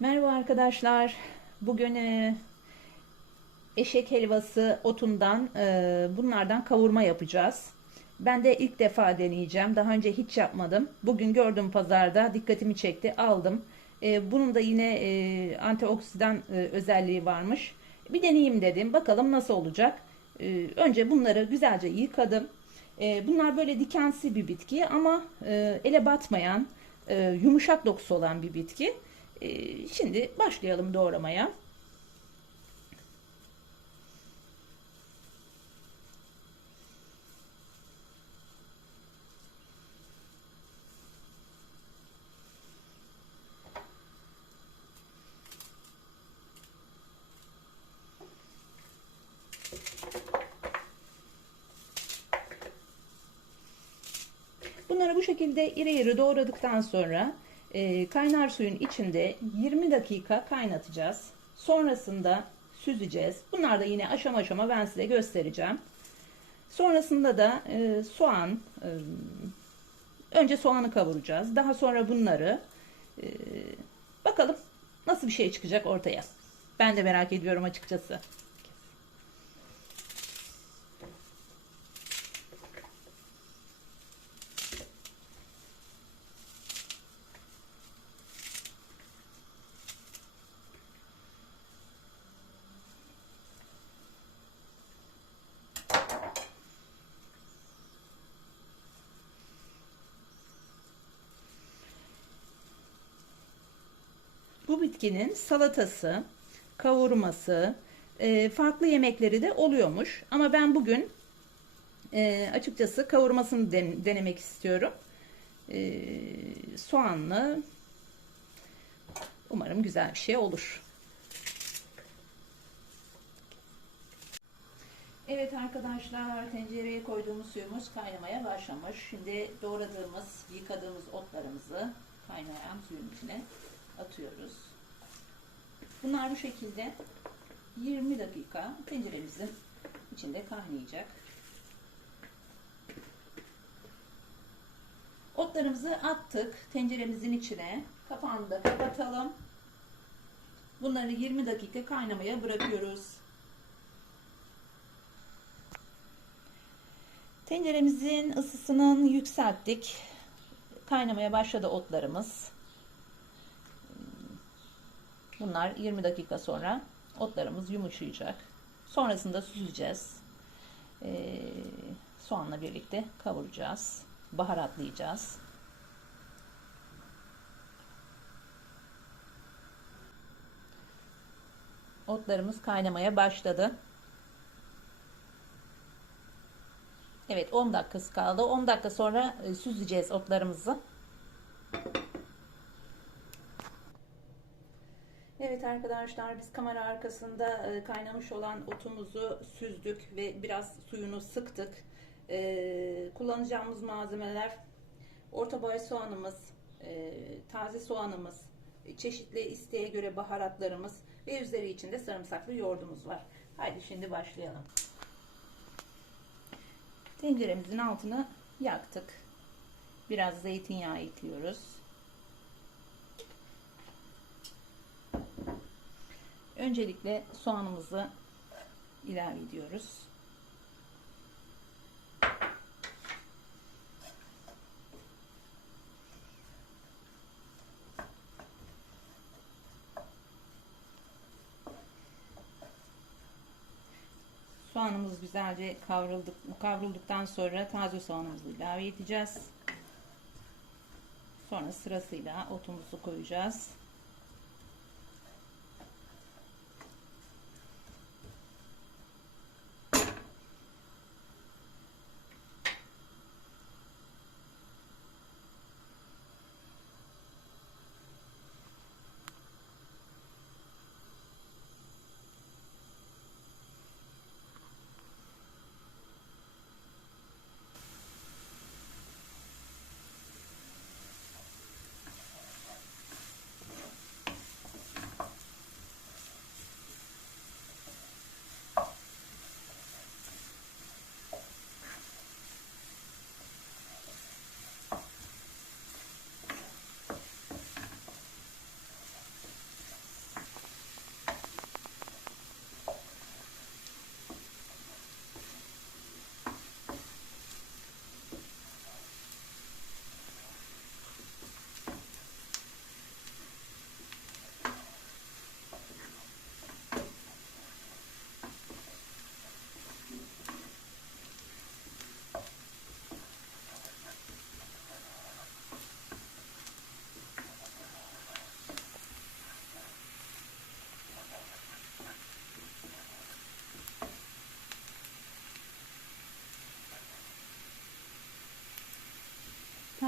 Merhaba arkadaşlar. Bugün e, eşek helvası otundan e, bunlardan kavurma yapacağız. Ben de ilk defa deneyeceğim. Daha önce hiç yapmadım. Bugün gördüm pazarda. Dikkatimi çekti. Aldım. E, bunun da yine e, antioksidan e, özelliği varmış. Bir deneyeyim dedim. Bakalım nasıl olacak. E, önce bunları güzelce yıkadım. E, bunlar böyle dikensi bir bitki ama e, ele batmayan, e, yumuşak dokusu olan bir bitki. Ee, Şimdi başlayalım doğramaya. Bunları bu şekilde iri iri doğradıktan sonra e, kaynar suyun içinde 20 dakika kaynatacağız. Sonrasında süzeceğiz. Bunlar da yine aşama aşama ben size göstereceğim. Sonrasında da e, soğan, e, önce soğanı kavuracağız. Daha sonra bunları e, bakalım nasıl bir şey çıkacak ortaya. Ben de merak ediyorum açıkçası. Bu bitkinin salatası, kavurması, e, farklı yemekleri de oluyormuş. Ama ben bugün e, açıkçası kavurmasını den- denemek istiyorum. E, soğanlı. Umarım güzel bir şey olur. Evet arkadaşlar tencereye koyduğumuz suyumuz kaynamaya başlamış. Şimdi doğradığımız, yıkadığımız otlarımızı kaynayan suyun içine atıyoruz. Bunlar bu şekilde 20 dakika tenceremizin içinde kaynayacak. Otlarımızı attık tenceremizin içine. Kapağını da kapatalım. Bunları 20 dakika kaynamaya bırakıyoruz. Tenceremizin ısısını yükselttik. Kaynamaya başladı otlarımız. Bunlar 20 dakika sonra otlarımız yumuşayacak. Sonrasında süzeceğiz. Ee, soğanla birlikte kavuracağız. Baharatlayacağız. Otlarımız kaynamaya başladı. Evet 10 dakikası kaldı. 10 dakika sonra e, süzeceğiz otlarımızı. Evet arkadaşlar biz kamera arkasında e, kaynamış olan otumuzu süzdük ve biraz suyunu sıktık. E, kullanacağımız malzemeler orta boy soğanımız, e, taze soğanımız, çeşitli isteğe göre baharatlarımız ve üzeri içinde sarımsaklı yoğurdumuz var. Haydi şimdi başlayalım. Tenceremizin altını yaktık. Biraz zeytinyağı ekliyoruz. Öncelikle soğanımızı ilave ediyoruz. Soğanımız güzelce kavrulduk, kavrulduktan sonra taze soğanımızı ilave edeceğiz. Sonra sırasıyla otumuzu koyacağız.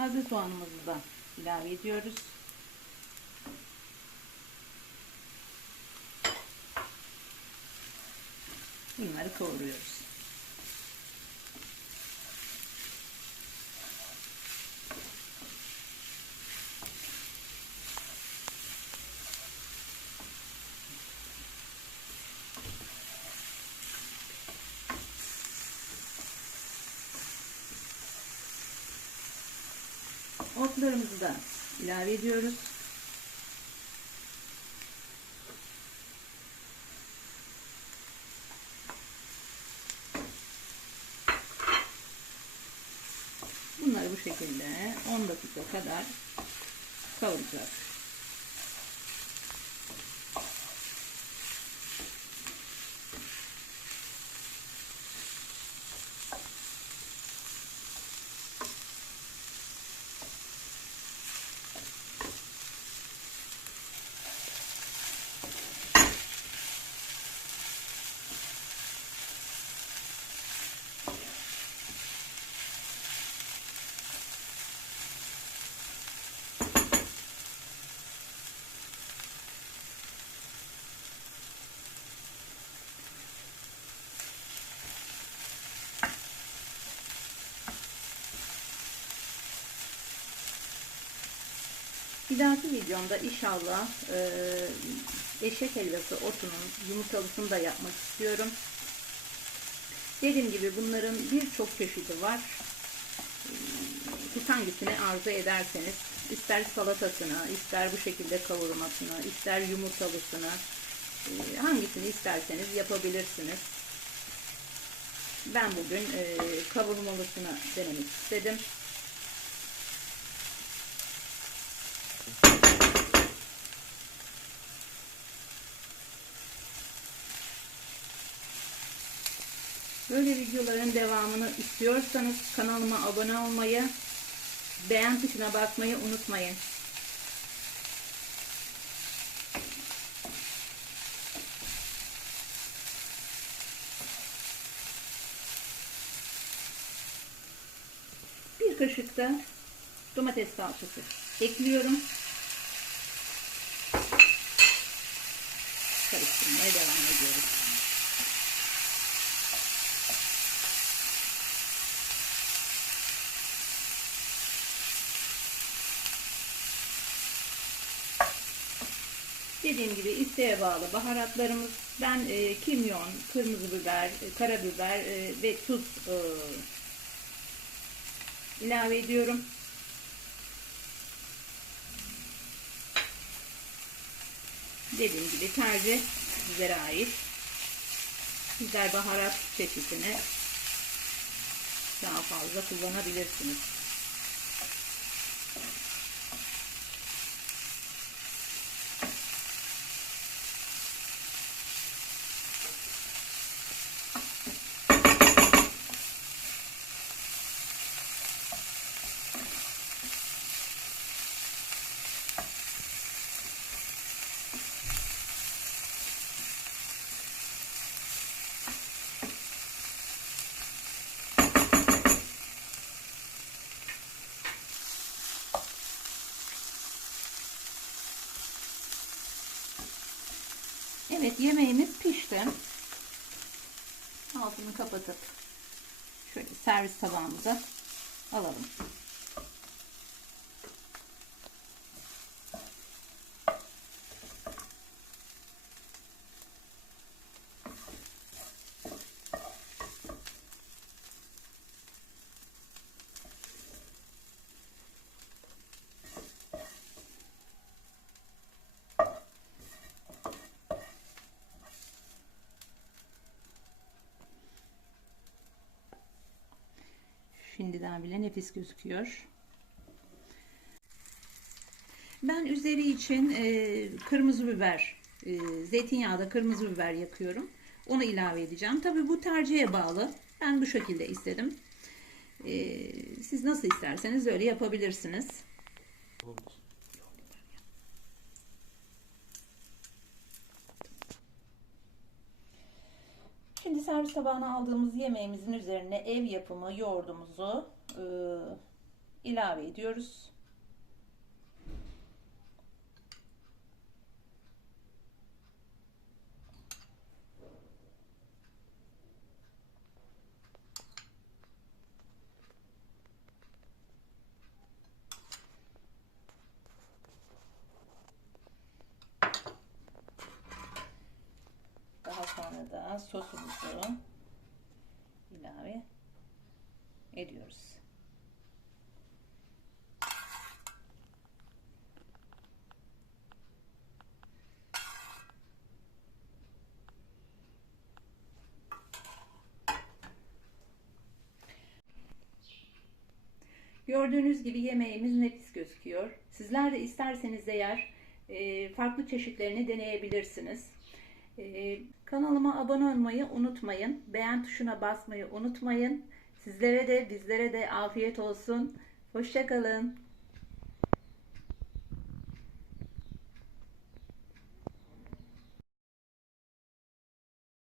Taze soğanımızı da ilave ediyoruz. Bunları kavuruyoruz. Otlarımızı da ilave ediyoruz. Bunları bu şekilde 10 dakika kadar kavuracağız. Bir dahaki videomda inşallah e, eşek helvası otunun yumurtalısını da yapmak istiyorum. Dediğim gibi bunların birçok çeşidi var. E, Siz hangisini arzu ederseniz ister salatasını, ister bu şekilde kavurmasını, ister yumurtalısını e, hangisini isterseniz yapabilirsiniz. Ben bugün e, kavurmalısını denemek istedim. Böyle videoların devamını istiyorsanız kanalıma abone olmayı, beğen tuşuna basmayı unutmayın. Bir kaşık da domates salçası ekliyorum. Karıştırmaya ediyoruz. Dediğim gibi isteğe bağlı baharatlarımız. Ben e, kimyon, kırmızı biber, e, karabiber e, ve tuz e, ilave ediyorum. Dediğim gibi tercih sizlere ait. Sizler baharat çeşidini daha fazla kullanabilirsiniz. Yemeğimiz pişti. Altını kapatıp şöyle servis tabağımıza alalım. Şimdiden bile nefis gözüküyor. Ben üzeri için e, kırmızı biber, e, zeytinyağda kırmızı biber yakıyorum. Onu ilave edeceğim. Tabi bu tercihe bağlı. Ben bu şekilde istedim. E, siz nasıl isterseniz öyle yapabilirsiniz. Şimdi servis tabağına aldığımız yemeğimizin üzerine ev yapımı yoğurdumuzu e, ilave ediyoruz. Daha da sosumuzu ilave ediyoruz. Gördüğünüz gibi yemeğimiz nefis gözüküyor. Sizler de isterseniz eğer e, farklı çeşitlerini deneyebilirsiniz. E, kanalıma abone olmayı unutmayın. Beğen tuşuna basmayı unutmayın. Sizlere de bizlere de afiyet olsun. Hoşçakalın.